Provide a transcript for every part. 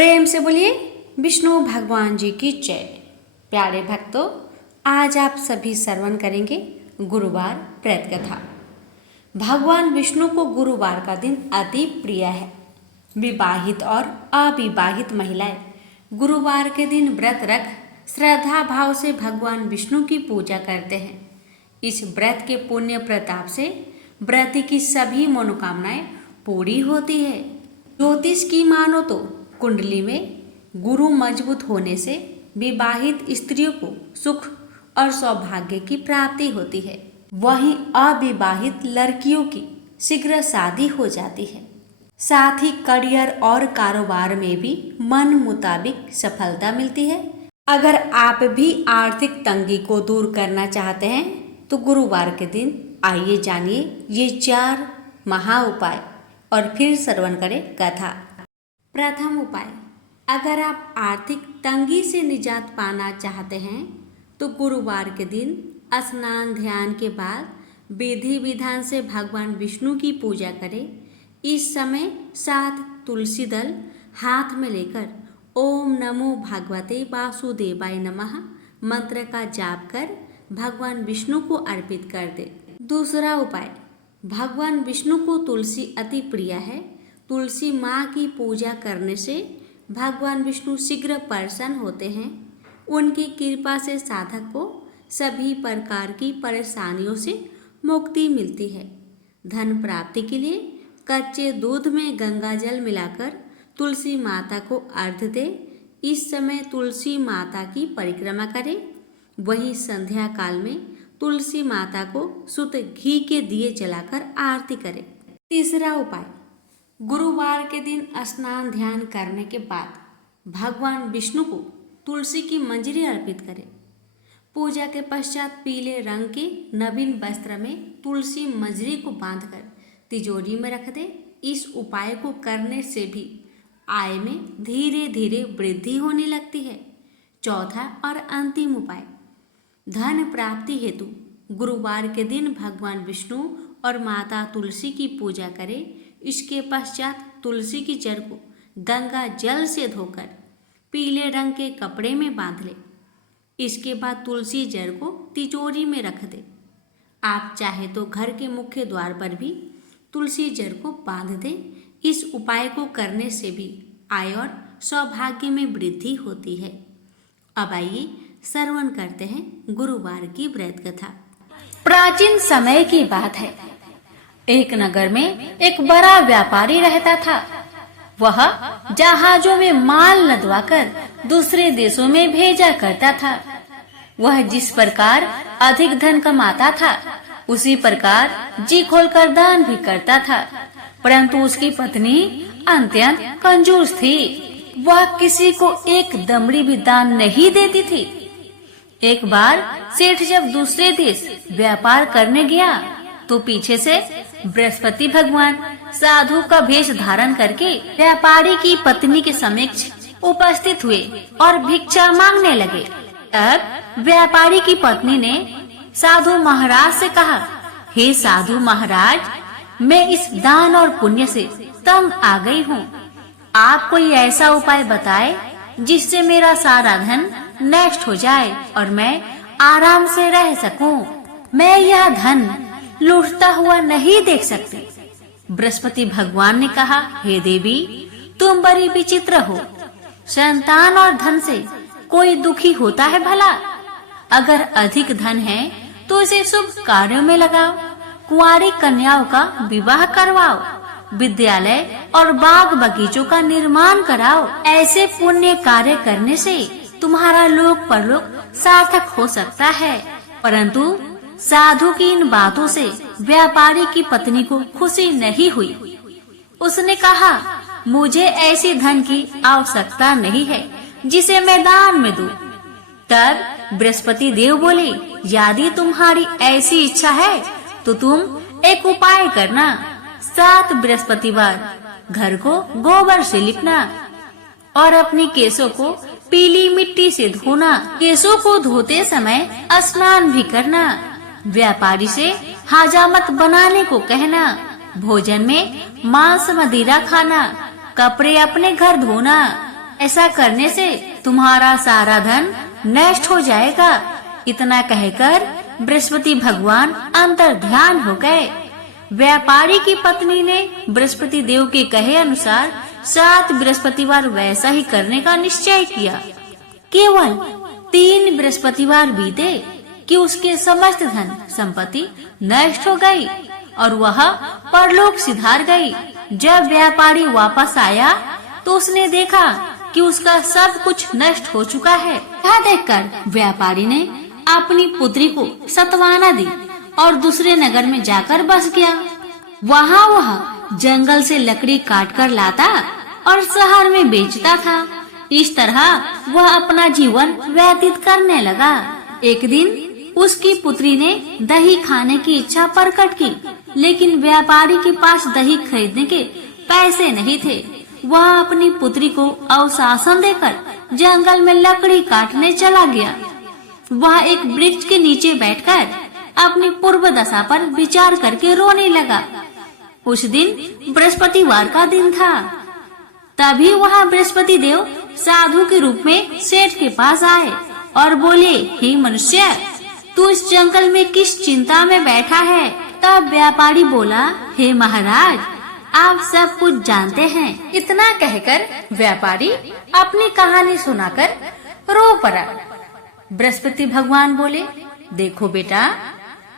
प्रेम से बोलिए विष्णु भगवान जी की जय। प्यारे भक्तों, आज आप सभी श्रवण करेंगे गुरुवार प्रेत कथा। भगवान विष्णु को गुरुवार का दिन अति प्रिय है। विवाहित और अविवाहित महिलाएं गुरुवार के दिन व्रत रख श्रद्धा भाव से भगवान विष्णु की पूजा करते हैं। इस व्रत के पुण्य प्रताप से व्रती की सभी मनोकामनाएं पूरी होती है। ज्योतिष की मानो तो कुंडली में गुरु मजबूत होने से विवाहित स्त्रियों को सुख और सौभाग्य की प्राप्ति होती है। वहीं अविवाहित लड़कियों की शीघ्र शादी हो जाती है। साथ ही करियर और कारोबार में भी मन मुताबिक सफलता मिलती है। अगर आप भी आर्थिक तंगी को दूर करना चाहते हैं तो गुरुवार के दिन आइए जानिए ये 4 महा उपाय और फिर श्रवण करें कथा। प्रथम उपाय, अगर आप आर्थिक तंगी से निजात पाना चाहते हैं तो गुरुवार के दिन स्नान ध्यान के बाद विधि विधान से भगवान विष्णु की पूजा करें। इस समय 7 तुलसी दल हाथ में लेकर ओम नमो भगवते वासुदेवाय नमः मंत्र का जाप कर भगवान विष्णु को अर्पित कर दे। दूसरा उपाय, भगवान विष्णु को तुलसी अति प्रिय है। तुलसी माँ की पूजा करने से भगवान विष्णु शीघ्र प्रसन्न होते हैं। उनकी कृपा से साधक को सभी प्रकार की परेशानियों से मुक्ति मिलती है। धन प्राप्ति के लिए कच्चे दूध में गंगा जल मिलाकर तुलसी माता को अर्घ्य दे। इस समय तुलसी माता की परिक्रमा करें। वहीं संध्या काल में तुलसी माता को शुद्ध घी के दिए जलाकर आरती करें। तीसरा उपाय, गुरुवार के दिन स्नान ध्यान करने के बाद भगवान विष्णु को तुलसी की मंजरी अर्पित करें। पूजा के पश्चात पीले रंग के नवीन वस्त्र में तुलसी मंजरी को बांधकर तिजोरी में रख दे। इस उपाय को करने से भी आय में धीरे धीरे वृद्धि होने लगती है। चौथा और अंतिम उपाय, धन प्राप्ति हेतु गुरुवार के दिन भगवान विष्णु और माता तुलसी की पूजा करें। इसके पश्चात तुलसी की जड़ को गंगा जल से धोकर पीले रंग के कपड़े में बांध ले। इसके बाद तुलसी जड़ को तिजोरी में रख दे। आप चाहे तो घर के मुख्य द्वार पर भी तुलसी जड़ को बांध दे। इस उपाय को करने से भी आय और सौभाग्य में वृद्धि होती है। अब आइए श्रवण करते हैं गुरुवार की व्रत कथा। प्राचीन समय की बात है। एक नगर में एक बड़ा व्यापारी रहता था। वह जहाजों में माल लदवाकर दूसरे देशों में भेजा करता था। वह जिस प्रकार अधिक धन कमाता था उसी प्रकार जी खोलकर दान भी करता था। परंतु उसकी पत्नी अत्यंत कंजूस थी। वह किसी को एक दमड़ी भी दान नहीं देती थी। एक बार सेठ जब दूसरे देश व्यापार करने गया तो पीछे से बृहस्पति भगवान साधु का वेश धारण करके व्यापारी की पत्नी के समक्ष उपस्थित हुए और भिक्षा मांगने लगे। तब व्यापारी की पत्नी ने साधु महाराज से कहा, हे साधु महाराज, मैं इस दान और पुण्य से तंग आ गई हूँ। आप कोई ऐसा उपाय बताए जिससे मेरा सारा धन नष्ट हो जाए और मैं आराम से रह सकूं। मैं यह धन लूटता हुआ नहीं देख सकती। बृहस्पति भगवान ने कहा, हे देवी, तुम बड़ी विचित्र हो। संतान और धन से कोई दुखी होता है भला? अगर अधिक धन है तो इसे शुभ कार्यों में लगाओ। कुंवारी कन्याओं का विवाह करवाओ। विद्यालय और बाग बगीचों का निर्माण कराओ। ऐसे पुण्य कार्य करने से तुम्हारा लोक परलोक सार्थक हो सकता है। परंतु साधु की इन बातों से व्यापारी की पत्नी को खुशी नहीं हुई। उसने कहा, मुझे ऐसी धन की आवश्यकता नहीं है जिसे मैं दान में दूं। तब बृहस्पति देव बोले, यदि तुम्हारी ऐसी इच्छा है तो तुम एक उपाय करना। 7 बृहस्पतिवार घर को गोबर से लिपना और अपने केसों को पीली मिट्टी से धोना। केसों को धोते समय स्नान भी करना। व्यापारी से हजामत बनाने को कहना। भोजन में मांस मदिरा खाना। कपड़े अपने घर धोना। ऐसा करने से तुम्हारा सारा धन नष्ट हो जाएगा। इतना कहकर बृहस्पति भगवान अंतर ध्यान हो गए। व्यापारी की पत्नी ने बृहस्पति देव के कहे अनुसार 7 बृहस्पतिवार वैसा ही करने का निश्चय किया। केवल 3 बृहस्पतिवार बीते कि उसके समस्त धन संपत्ति नष्ट हो गई और वह परलोक सिधार गई। जब व्यापारी वापस आया तो उसने देखा कि उसका सब कुछ नष्ट हो चुका है। यह देखकर व्यापारी ने अपनी पुत्री को सत्वाना दी और दूसरे नगर में जाकर बस गया। वहाँ वह जंगल से लकड़ी काट कर लाता और शहर में बेचता था। इस तरह वह अपना जीवन व्यतीत करने लगा। एक दिन उसकी पुत्री ने दही खाने की इच्छा प्रकट की, लेकिन व्यापारी के पास दही खरीदने के पैसे नहीं थे। वह अपनी पुत्री को अवशासन देकर जंगल में लकड़ी काटने चला गया। वह एक वृक्ष के नीचे बैठकर अपनी पूर्व दशा पर विचार करके रोने लगा। उस दिन बृहस्पतिवार का दिन था। तभी वहाँ बृहस्पति देव साधु के रूप में सेठ के पास आए और बोले, हे मनुष्य, तू इस जंगल में किस चिंता में बैठा है? तब व्यापारी बोला, हे महाराज, आप सब कुछ जानते हैं। इतना कहकर व्यापारी अपनी कहानी सुनाकर रो पड़ा। बृहस्पति भगवान बोले, देखो बेटा,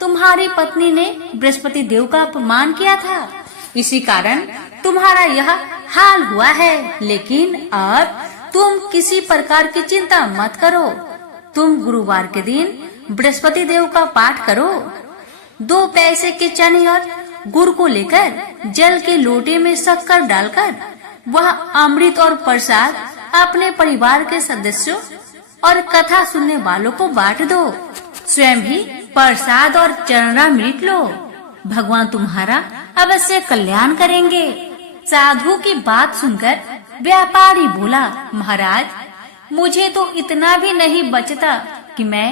तुम्हारी पत्नी ने बृहस्पति देव का अपमान किया था, इसी कारण तुम्हारा यह हाल हुआ है। लेकिन अब तुम किसी प्रकार की चिंता मत करो। तुम गुरुवार के दिन बृहस्पति देव का पाठ करो। 2 पैसे के चने और गुड़ को लेकर जल के लोटे में शक्कर डालकर वह अमृत और प्रसाद अपने परिवार के सदस्यों और कथा सुनने वालों को बांट दो। स्वयं भी प्रसाद और चरणामृत लो। भगवान तुम्हारा अवश्य कल्याण करेंगे। साधु की बात सुनकर व्यापारी बोला, महाराज, मुझे तो इतना भी नहीं बचता कि मैं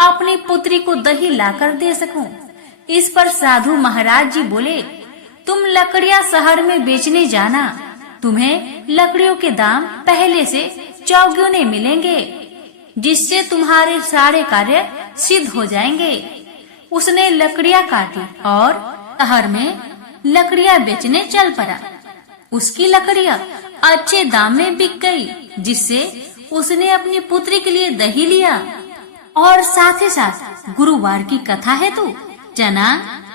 अपनी पुत्री को दही लाकर दे सकूं। इस पर साधु महाराज जी बोले, तुम लकड़ियां शहर में बेचने जाना। तुम्हें लकड़ियों के दाम पहले से चौगुने मिलेंगे, जिससे तुम्हारे सारे कार्य सिद्ध हो जाएंगे। उसने लकड़ियां काटी और शहर में लकड़ियां बेचने चल पड़ा। उसकी लकड़ियां अच्छे दाम में बिक गई, जिससे उसने अपनी पुत्री के लिए दही लिया और साथ ही साथ गुरुवार की कथा हेतु चना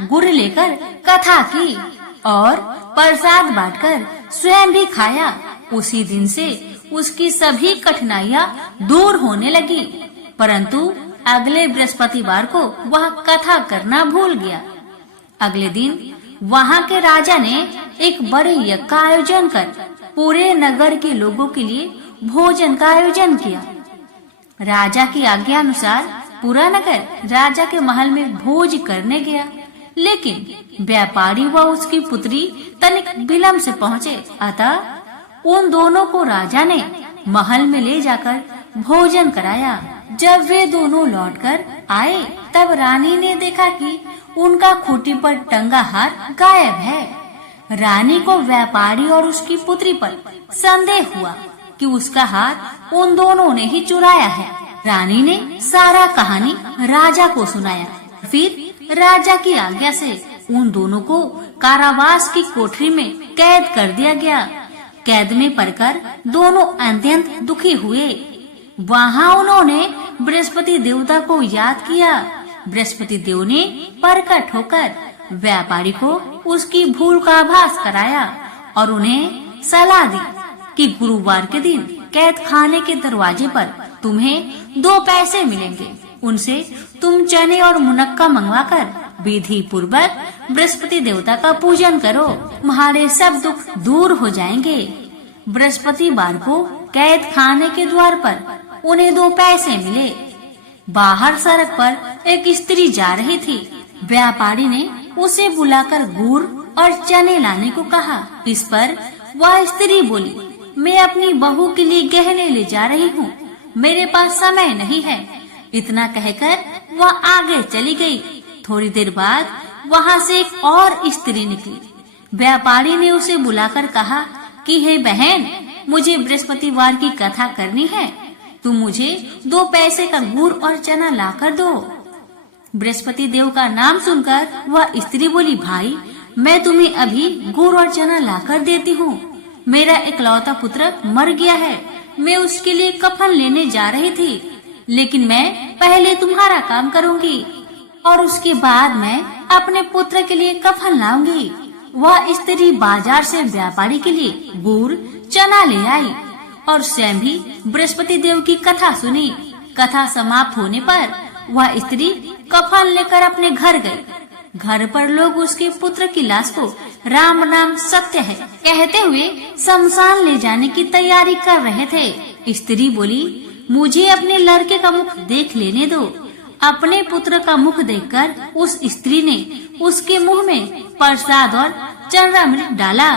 गुड़ लेकर कथा की और प्रसाद बांटकर स्वयं भी खाया। उसी दिन से उसकी सभी कठिनाइयां दूर होने लगी, परंतु अगले बृहस्पतिवार को वह कथा करना भूल गया। अगले दिन वहाँ के राजा ने एक बड़े यज्ञ का आयोजन कर पूरे नगर के लोगों के लिए भोजन का आयोजन किया। राजा की आज्ञा अनुसार पूरा नगर राजा के महल में भोज करने गया, लेकिन व्यापारी व उसकी पुत्री तनिक विलंब से पहुँचे। अतः उन दोनों को राजा ने महल में ले जाकर भोजन कराया। जब वे दोनों लौटकर आए, तब रानी ने देखा कि उनका खूंटी पर टंगा हार गायब है। रानी को व्यापारी और उसकी पुत्री पर संदेह हुआ कि उसका हार उन दोनों ने ही चुराया है। रानी ने सारा कहानी राजा को सुनाया। फिर राजा की आज्ञा से उन दोनों को कारावास की कोठरी में कैद कर दिया गया। कैद में पड़कर दोनों अत्यंत दुखी हुए। वहाँ उन्होंने बृहस्पति देवता को याद किया। बृहस्पति देव ने प्रकट होकर व्यापारी को उसकी भूल का आभास कराया और उन्हें सलाह दी कि गुरुवार के दिन कैद खाने के दरवाजे पर तुम्हें 2 पैसे मिलेंगे। उनसे तुम चने और मुनक्का मंगवाकर विधि पूर्वक बृहस्पति देवता का पूजन करो। तुम्हारे सब दुख दूर हो जाएंगे। बृहस्पतिवार को कैद खाने के द्वार पर उन्हें 2 पैसे मिले। बाहर सड़क पर एक स्त्री जा रही थी। व्यापारी ने उसे बुलाकर गुड़ और चने लाने को कहा। इस पर वह स्त्री बोली, मैं अपनी बहू के लिए गहने ले जा रही हूँ, मेरे पास समय नहीं है। इतना कहकर वह आगे चली गई। थोड़ी देर बाद वहाँ से एक और स्त्री निकली। व्यापारी ने उसे बुलाकर कहा कि हे बहन, मुझे बृहस्पतिवार की कथा करनी है, तुम मुझे 2 पैसे का गुड़ और चना लाकर दो। बृहस्पति देव का नाम सुनकर वह स्त्री बोली, भाई मैं तुम्हें अभी गुड़ और चना लाकर देती हूँ। मेरा इकलौता पुत्र मर गया है, मैं उसके लिए कफन लेने जा रही थी, लेकिन मैं पहले तुम्हारा काम करूँगी और उसके बाद मैं अपने पुत्र के लिए कफन लाऊंगी। वह स्त्री बाजार से व्यापारी के लिए गुड़ चना ले आई और स्वयं भी बृहस्पति देव की कथा सुनी। कथा समाप्त होने पर वह स्त्री कफन लेकर अपने घर गई। घर पर लोग उसके पुत्र की लाश को राम नाम सत्य है कहते हुए शमशान ले जाने की तैयारी कर रहे थे। स्त्री बोली, मुझे अपने लड़के का मुख देख लेने दो। अपने पुत्र का मुख देखकर उस स्त्री ने उसके मुंह में प्रसाद और चंद्रामृत डाला।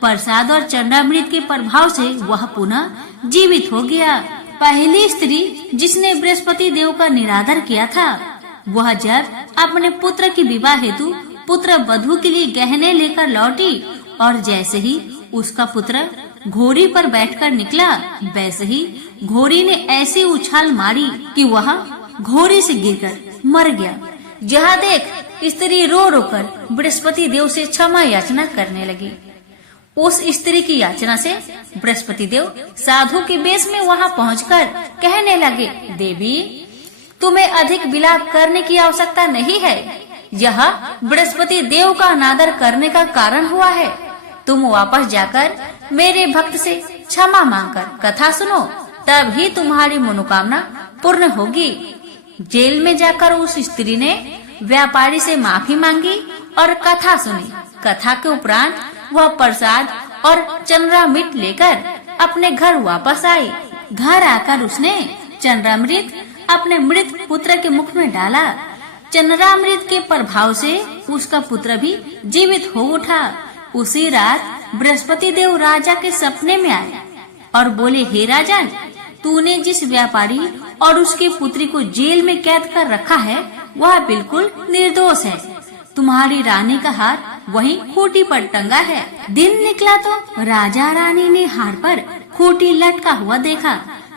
प्रसाद और चंद्रामृत के प्रभाव से वह पुनः जीवित हो गया। पहली स्त्री जिसने बृहस्पति देव का निरादर किया था, वह जब अपने पुत्र की विवाह हेतु पुत्र वधू के लिए गहने लेकर लौटी और जैसे ही उसका पुत्र घोड़ी पर बैठकर निकला, वैसे ही घोड़ी ने ऐसी उछाल मारी कि वह घोड़ी से गिरकर मर गया। जहाँ देख स्त्री रो रो कर बृहस्पति देव से क्षमा याचना करने लगी। उस स्त्री की याचना से बृहस्पति देव साधु के वेश में वहाँ पहुंचकर कहने लगे, देवी तुम्हें अधिक विलाप करने की आवश्यकता नहीं है। यह बृहस्पति देव का अनादर करने का कारण हुआ है। तुम वापस जाकर मेरे भक्त से क्षमा मांगकर कथा सुनो, तभी तुम्हारी मनोकामना पूर्ण होगी। जेल में जाकर उस स्त्री ने व्यापारी से माफी मांगी और कथा सुनी। कथा के उपरांत वह प्रसाद और चंद्रामृत लेकर अपने घर वापस आई। घर आकर उसने चंद्रामृत अपने मृत पुत्र के मुख में डाला। चंद्रामृत के प्रभाव से उसका पुत्र भी जीवित हो उठा। उसी रात बृहस्पति देव राजा के सपने में आए और बोले, हे राजन, तूने जिस व्यापारी और उसकी पुत्री को जेल में कैद कर रखा है वह बिल्कुल निर्दोष है। तुम्हारी रानी का हार वहीं खूंटी पर टंगा है। दिन निकला तो राजा रानी ने हार पर खूंटी लटका हुआ देखा।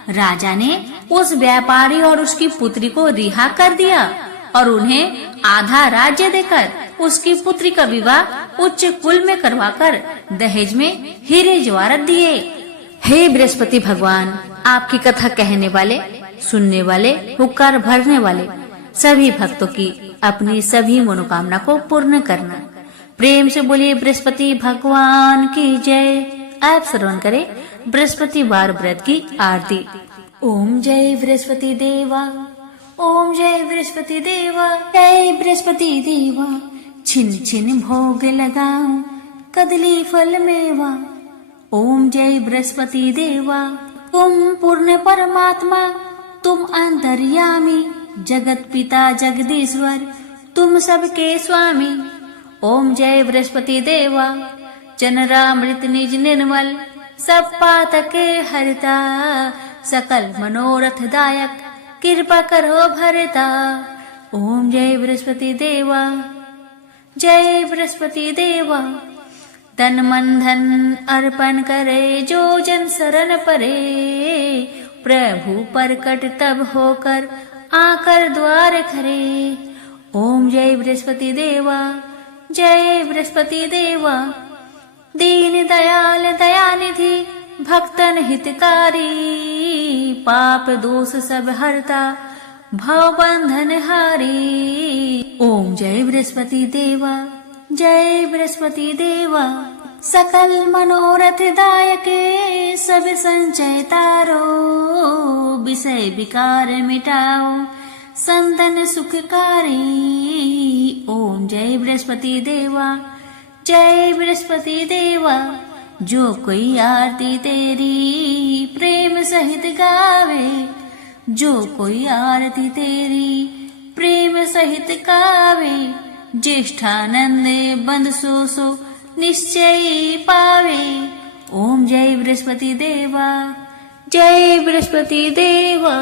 राजा ने उस व्यापारी और उसकी पुत्री को रिहा कर दिया और उन्हें आधा राज्य देकर उसकी पुत्री का विवाह उच्च कुल में करवाकर दहेज में हीरे जवाहरात दिए। हे बृहस्पति भगवान, आपकी कथा कहने वाले, सुनने वाले, हुक्कार भरने वाले सभी भक्तों की अपनी सभी मनोकामना को पूर्ण करना। प्रेम से बोलिए बृहस्पति भगवान की जय। आप श्रवण करें बृहस्पतिवार व्रत की आरती। ओम जय बृहस्पति देवा, ओम जय बृहस्पति देवा, जय बृहस्पति देवा। छिन छिन भोग लगाऊं कदली फल मेवा। ओम जय बृहस्पति देवा, तुम पूर्ण परमात्मा, तुम अंतर्यामी, जगत पिता जगदीश्वर, तुम सबके स्वामी। ओम जय बृहस्पति देवा, चंद्रामृत निज निर्मल, सब पातके हरता, सकल मनोरथ दायक, कृपा करो भरता। ओम जय बृहस्पति देवा, जय बृहस्पति देवा। तन मन धन अर्पण करे जो जन शरण परे, प्रभु प्रकट तब होकर आकर द्वार खरे। ओम जय बृहस्पति देवा, जय बृहस्पति देवा। दीन दयाल दयानिधि, भक्तन हितकारी, पाप दोष सब हरता, भव बंधन हारी। ओम जय बृहस्पति देवा, जय बृहस्पति देवा। सकल मनोरथ दायके, सब संचय तारो, विषय विकार मिटाओ, संतन सुखकारी। ओम जय बृहस्पति देवा, जय बृहस्पति देवा। जो कोई आरती तेरी प्रेम सहित गावे, जो कोई आरती तेरी प्रेम सहित गावे, ज्येष्ठानंद बंद सो निश्चय पावे। ओम जय बृहस्पति देवा, जय बृहस्पति देवा।